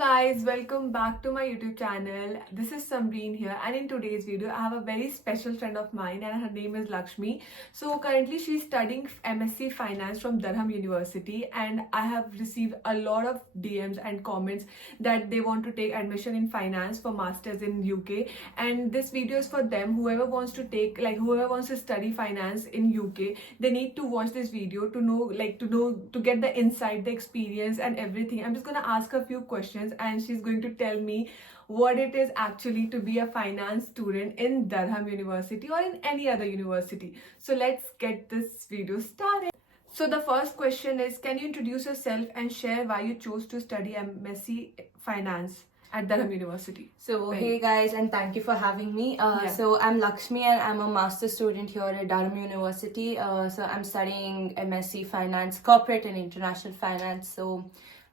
guys, welcome back to my YouTube channel. This is Samreen here, and in today's video I have a very special friend of mine and her name is Lakshmi. So currently she's studying MSc Finance from Durham University, and I have received a lot of DMs and comments that they want to take admission in finance for masters in UK, and this video is for them. Whoever wants to study finance in UK, they need to watch this video to know to get the insight, the experience and everything. I'm just gonna ask a few questions and she's going to tell me what it is actually to be a finance student in Durham University or in any other university. So let's get this video started. So the first question is, can you introduce yourself and share why you chose to study MSc Finance at Durham University? So hey guys, and thank you for having me. So I'm Lakshmi and I'm a master's student here at Durham University. So I'm studying MSc Finance, Corporate and International Finance. So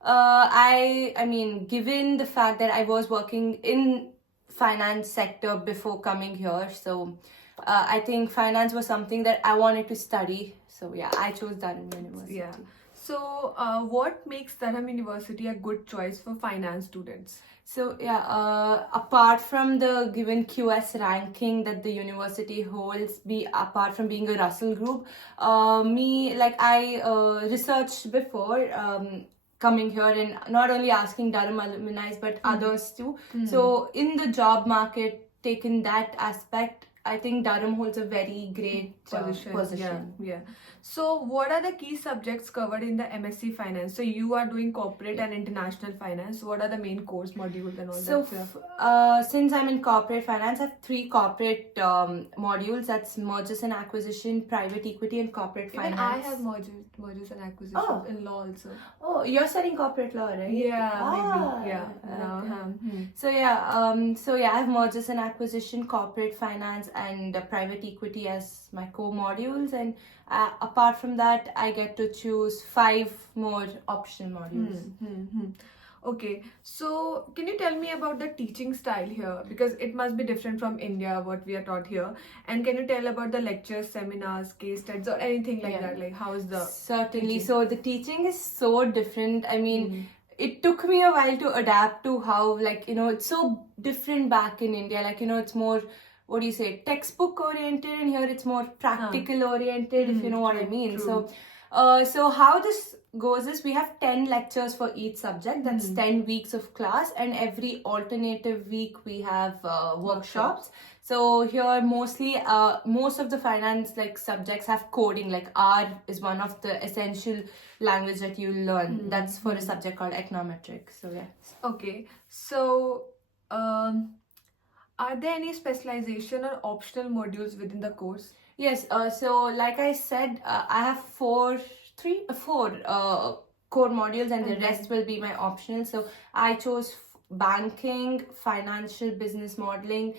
I mean, given the fact that I was working in finance sector before coming here, so I think finance was something that I wanted to study. So yeah, I chose Durham University. Yeah. So what makes Durham University a good choice for finance students? So yeah, apart from the given QS ranking that the university holds, apart from being a Russell Group, I researched before coming here and not only asking Durham alumni but others too. So in the job market, taking that aspect, I think Durham holds a very great position. Yeah. So what are the key subjects covered in the MSc Finance? So you are doing corporate and international finance. What are the main course modules and all that? Since I'm in corporate finance, I have 3 corporate modules. That's mergers and acquisition, private equity, and corporate finance. Even I have mergers and acquisitions in law also. Oh, you're studying corporate law, right? Yeah, maybe. Yeah. Okay. So I have mergers and acquisition, corporate finance, and private equity as my core modules, and apart from that I get to choose 5 more optional modules. Okay, so can you tell me about the teaching style here, because it must be different from India, what we are taught here, and can you tell about the lectures, seminars, case studies or anything like that, like how is the Certainly teaching? So the teaching is so different. I mean, it took me a while to adapt to how, it's so different back in India. It's more, what do you say, textbook oriented, and here it's more practical oriented, if you know what I mean. True. So how this goes is we have 10 lectures for each subject. That's 10 weeks of class, and every alternative week we have workshops. So here mostly most of the finance subjects have coding. R is one of the essential language that you learn. That's for a subject called econometrics. So yeah. Okay, so are there any specialization or optional modules within the course? Yes, so like I said, I have 4 core modules, and the rest will be my optional. So I chose banking, financial business modeling,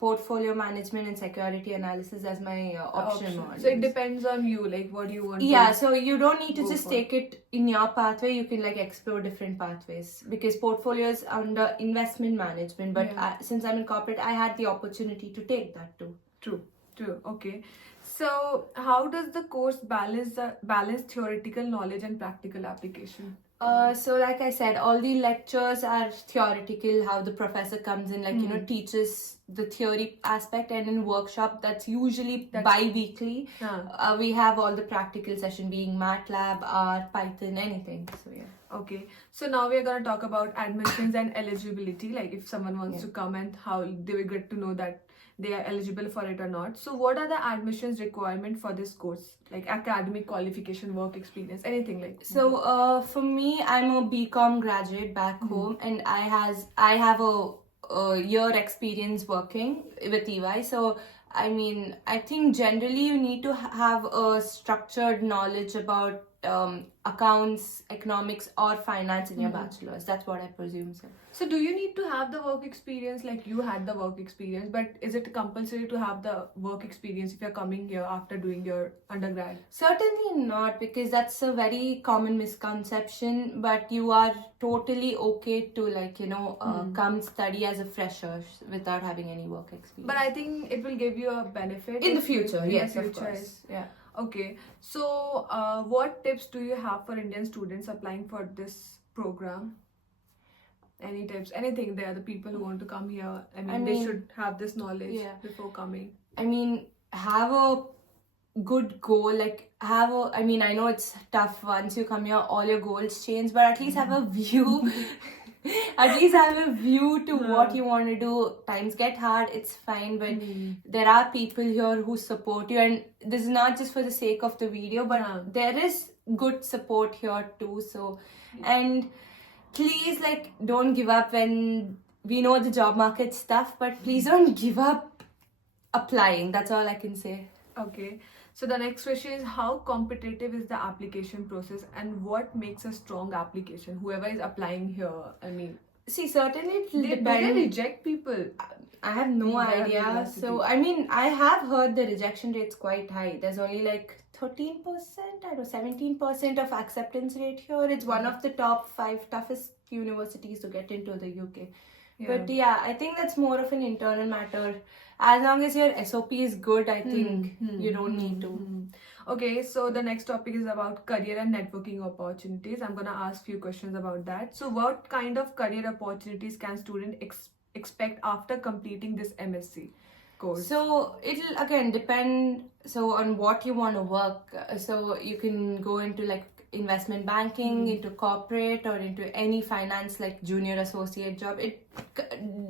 portfolio management, and security analysis as my optional modules. So it depends on you, what you want. Yeah, so you don't need to just take it in your pathway. You can explore different pathways, because portfolio is under investment management, but since I'm in corporate, I had the opportunity to take that too. True. Okay. So how does the course balance theoretical knowledge and practical application? So like I said, all the lectures are theoretical, how the professor comes in, teaches the theory aspect, and in workshop that's usually bi-weekly. We have all the practical session, being MATLAB, R, Python, anything. So yeah. Okay, so now we are going to talk about admissions and eligibility, if someone wants to come and how they will get to know that they are eligible for it or not. So what are the admissions requirement for this course, academic qualification, work experience, anything like that? So for me, I'm a BCom graduate back home, and I have a year experience working with EY. So I mean, I think generally you need to have a structured knowledge about accounts, economics or finance in your bachelor's. That's what I presume. So do you need to have the work experience, like you had the work experience, but is it compulsory to have the work experience if you're coming here after doing your undergrad? Certainly not, because that's a very common misconception, but you are totally okay to come study as a fresher without having any work experience. But I think it will give you a benefit in the future. Yes, of course. Yeah. Okay, so what tips do you have for Indian students applying for this program? Any tips, anything there, the people who want to come here, they mean, should have this knowledge yeah. before coming. I mean, have a good goal, like I know it's tough once you come here, all your goals change, but at least have a view. At least have a view to what you want to do. Times get hard, it's fine, but there are people here who support you, and this is not just for the sake of the video, but there is good support here too. So, and please, like, don't give up. When we know the job market's tough, but please don't give up applying. That's all I can say. Okay, so the next question is, how competitive is the application process, and what makes a strong application? Whoever is applying here, See, certainly it do they reject people? I have no in their idea. university? So, I have heard the rejection rate's quite high. There's only like 13%, I don't know, 17% of acceptance rate here. It's one of the top 5 toughest universities to get into the UK. But yeah, I think that's more of an internal matter. As long as your SOP is good, I think you don't need to. Okay, so the next topic is about career and networking opportunities. I'm gonna ask few questions about that. So, what kind of career opportunities can students expect after completing this MSc course? So it'll again depend on what you want to work. So you can go into like investment banking, into corporate, or into any finance like junior associate job. It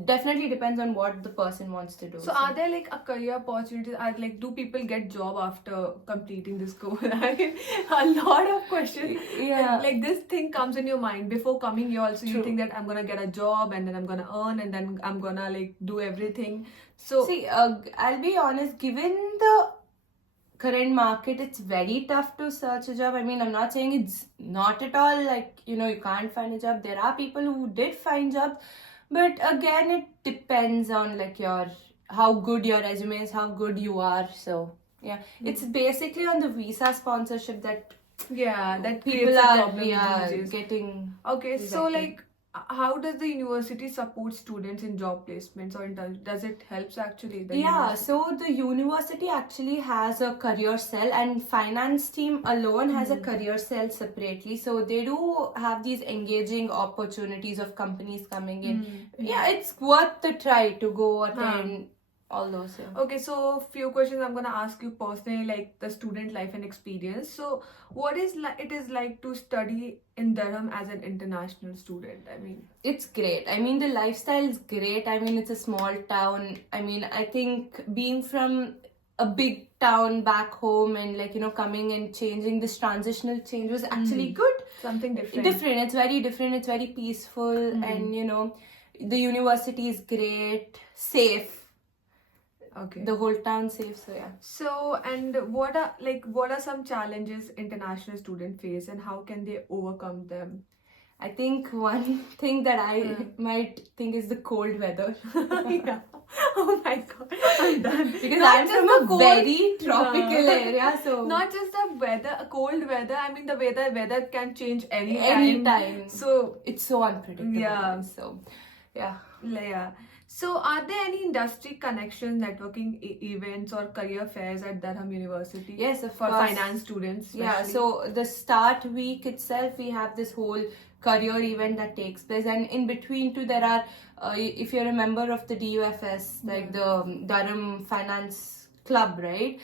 definitely depends on what the person wants to do. So are there like a career opportunities? Do people get job after completing this course? A lot of questions. Yeah. Like this thing comes in your mind before coming here. Also, you think that I'm gonna get a job and then I'm gonna earn and then I'm gonna like do everything. So see, I'll be honest. Given the current market, it's very tough to search a job. I'm not saying it's not at all like you can't find a job. There are people who did find jobs, but again it depends on like how good your resume is, how good you are. So yeah, it's basically on the visa sponsorship that that people are getting. Okay, so rejected. like how does the university support students in job placements or does it helps actually? So the university actually has a career cell, and finance team alone has a career cell separately. So they do have these engaging opportunities of companies coming in. Yeah, it's worth the try to go attend all those. Okay, so few questions I'm gonna ask you personally, like the student life and experience. So what is it is like to study in Durham as an international student? It's great. The lifestyle is great. It's a small town. I think being from a big town back home and coming and changing this transitional change was actually good. Something different. It's very different. It's very peaceful, and the university is great, safe. Okay. The whole town safe, so yeah. So, and what are some challenges international students face and how can they overcome them? I think one thing that I might think is the cold weather. Yeah. Oh my god, I'm done. Because I'm from a very tropical area, so not just the weather, cold weather. The weather can change anytime. So it's so unpredictable. Yeah. So yeah. So, are there any industry connections, networking events, or career fairs at Durham University? Yes, of course. For finance students. Especially? Yeah, so the start week itself, we have this whole career event that takes place, and in between too, there are, if you're a member of the DUFS, like the Durham Finance Club, right?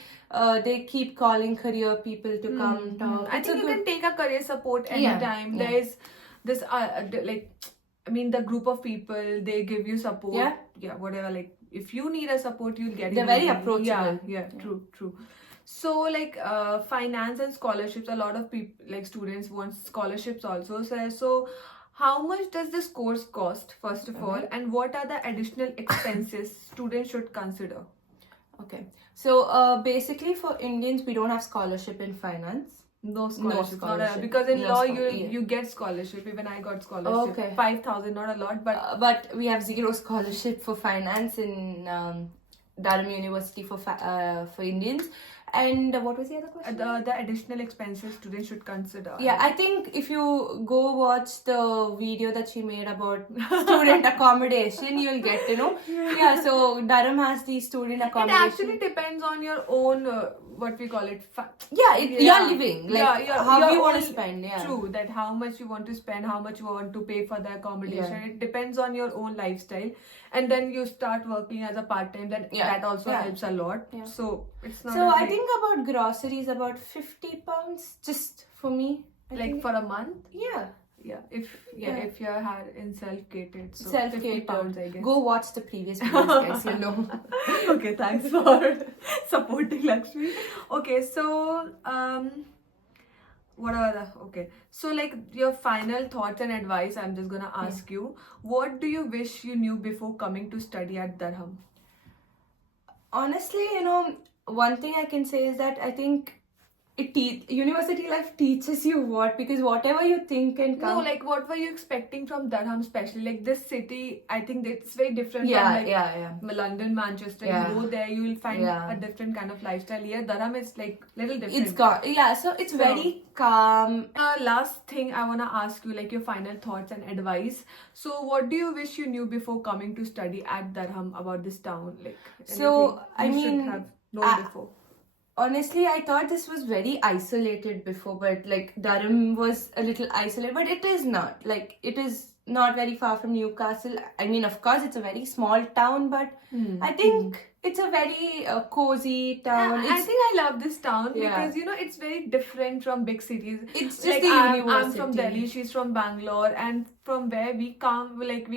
They keep calling career people to come talk. I think you can take a career support anytime. Yeah. There's this the group of people, they give you support. Yeah, whatever. Like if you need a support, you'll get it. They're very approachable. Yeah. True. So like finance and scholarships, a lot of people like students want scholarships also. So how much does this course cost first of all, and what are the additional expenses students should consider? Okay, so basically for Indians, we don't have scholarship in finance. No scholarship. Because in law you get scholarship. Even I got scholarship. Okay. 5,000, not a lot, but we have zero scholarship for finance in Durham University for Indians. And what was the other question? The additional expenses students should consider. Yeah, I think if you go watch the video that she made about student accommodation, you'll get to know. Yeah, so Durham has the student It accommodation. actually depends on your own, what we call it. You're living. Like, how your you want to own- spend, yeah. True, that how much you want to spend, how much you want to pay for the accommodation. Yeah. It depends on your own lifestyle. And then you start working as a part-time, that also helps a lot. Yeah. So it's not So a I big- think about groceries about £50 just for me. I like think. for a month. Yeah. If you're in self-catered, so Self-catered. £50, I guess. Go watch the previous videos, guys. You'll know. Okay, thanks for supporting Lakshmi. Okay, so what are the so like your final thoughts and advice, I'm just gonna ask you, what do you wish you knew before coming to study at Durham? Honestly, one thing I can say is that I think university life teaches you because whatever you think can come. No, like what were you expecting from Durham, especially like this city? I think it's very different yeah, from yeah. London, Manchester. Yeah. You go there, you will find Yeah. a different kind of lifestyle. Here, Durham is like little different. It's got so it's very calm. Last thing I wanna ask you, like your final thoughts and advice. So, what do you wish you knew before coming to study at Durham about this town? Like, So, anything you I mean, should have known before. Honestly, I thought this was very isolated before, but like Durham was a little isolated, but it is not. Like, it is not very far from Newcastle. I mean, of course, it's a very small town, but I think it's a very cozy town. I think I love this town Yeah. because it's very different from big cities. It's just like the I'm university. from Delhi, she's from Bangalore, and from where we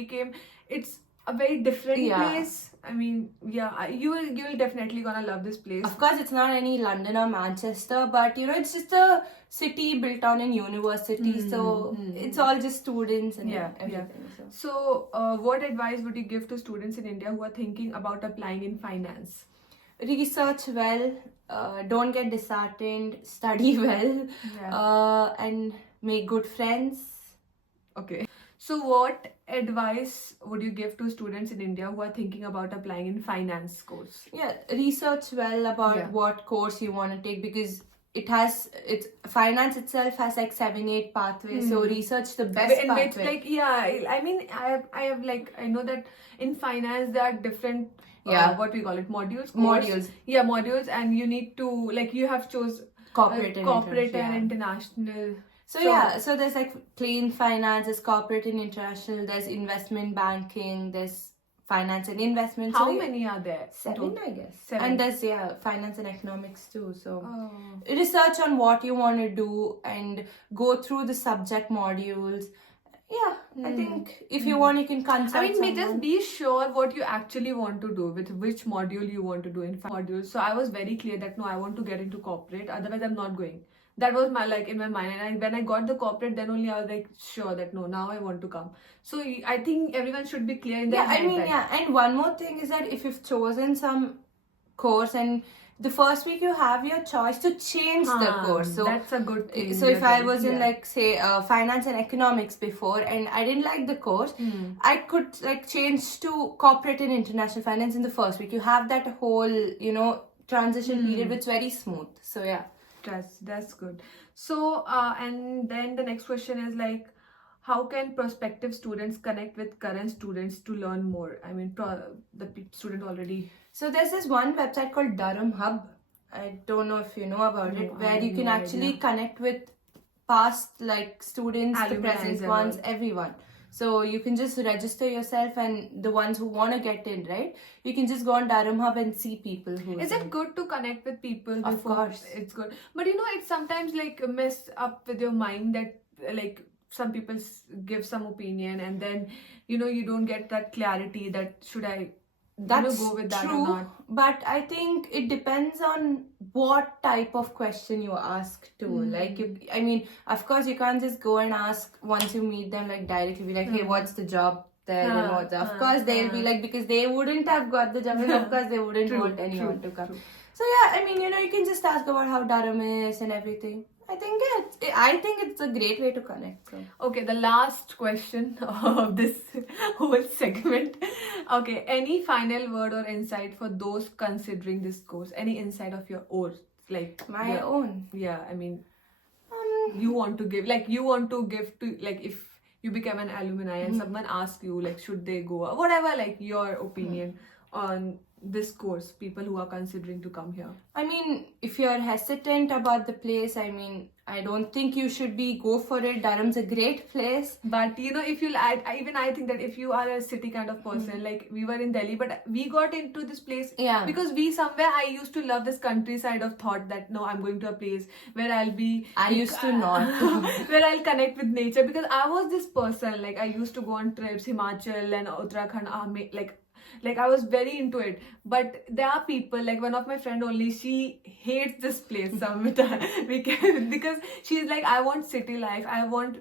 came, it's a very different Yeah. place. I mean, you will definitely gonna love this place. Of course, it's not any London or Manchester, but it's just a city built on a university, so it's all just students and everything. So. So, what advice would you give to students in India who are thinking about applying in finance? Research well, don't get disheartened, study well, and make good friends. Okay. So, what advice would you give to students in India who are thinking about applying in finance course? Yeah, research well about what course you want to take because finance itself has like 7-8 pathways. So research the best In pathway. which, I mean, I know that in finance there are different what we call it, modules. Modules. Yeah, modules, and you need to you have chose Corporate and international. So there's like plain finance, there's corporate and international, there's investment banking, there's finance and investment. How many are there? 7, I guess. 7. And there's finance and economics too. So Oh. research on what you want to do and go through the subject modules. Yeah, I think if you want, you can consult. I mean, someone. just be sure what you actually want to do, with which module you want to do in modules. So I was very clear that no, I want to get into corporate. Otherwise, I'm not going. That was my in my mind. And when I got the corporate, then only I was like sure that no, now I want to come. So I think everyone should be clear in their head. And one more thing is that if you've chosen some course and the first week you have your choice to change the course. So that's a good thing. So if I was in say finance and economics before and I didn't like the course, I could change to corporate and international finance in the first week. You have that whole transition period which is very smooth. So yeah. That's good. So and then the next question is how can prospective students connect with current students to learn more? I mean, the student already. So there's this one website called Durham Hub. I don't know if you know about it, where you can actually connect with past students, the present ones, everyone. So you can just register yourself, and the ones who want to get in, right? You can just go on Durham Hub and see people who. Is it good to connect with people? Of course, it's good. But it's sometimes mess up with your mind that some people give some opinion, and then you don't get that clarity that should I. That's go with that true, or not. But I think it depends on what type of question you ask to. I mean, of course, you can't just go and ask once you meet them directly, be like, hey, what's the job there? Of course, they'll be because they wouldn't have got the job, and of course, they wouldn't want anyone to come. True. So yeah, I mean, you can just ask about how Durham is and everything. I think it's a great way to connect. So. Okay, the last question of this whole segment. Okay, any final word or insight for those considering this course? Any insight of your own, like My yeah, own. yeah, I mean, Um, you want to give, like you want to give to, like if you become an alumni and someone asks you like should they go or whatever, like your opinion on this course, people who are considering to come here. I mean, if you're hesitant about the place, I mean, I don't think you should go for it. Durham's a great place. But you know, if you even I think that if you are a city kind of person, like we were in Delhi, but we got into this place Yeah. because we somewhere, I used to love this countryside of thought that no, I'm going to a place where I'll be. I used to not. Where I'll connect with nature, because I was this person, like I used to go on trips, Himachal and Uttarakhand, like I was very into it. But there are people, like one of my friend only, she hates this place because she's like, I want city life, I want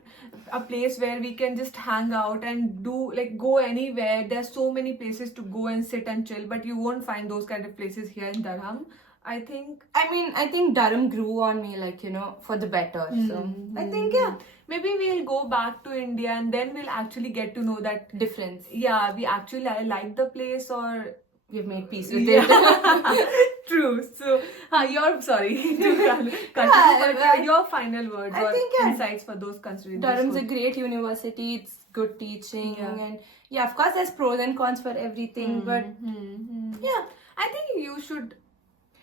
a place where we can just hang out and do, like go anywhere. There's so many places to go and sit and chill, but you won't find those kind of places here in Durham, I think. I think Durham grew on me, like, you know, for the better. So I think, yeah, Maybe we'll go back to India and then we'll actually get to know that, difference. yeah, we actually like the place, or We've made peace with it. True. So, you're sorry to continue, Yeah, but your final words I or think, yeah, insights for those considering this Durham's a school. great university. It's good teaching, Yeah. and yeah, of course, there's pros and cons for everything. But yeah, I think you should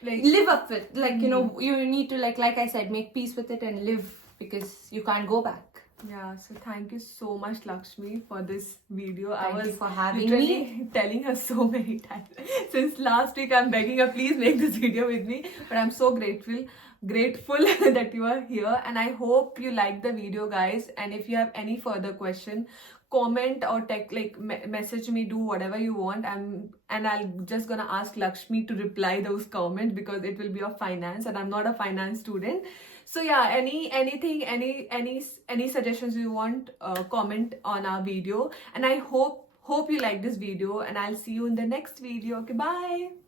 like live up with, like, you know, you need to like I said, make peace with it and live, because you can't go back. Yeah, so thank you so much, Lakshmi, for this video. Thank I was you for having literally me. telling her so many times. Since last week, I'm begging her, please make this video with me. But I'm so grateful that you are here. And I hope you like the video, guys. And if you have any further question, comment or message me, do whatever you want. I'll just gonna ask Lakshmi to reply those comments, because it will be of finance and I'm not a finance student. So yeah, any suggestions you want, comment on our video. And I hope you like this video, and I'll see you in the next video. Okay, bye.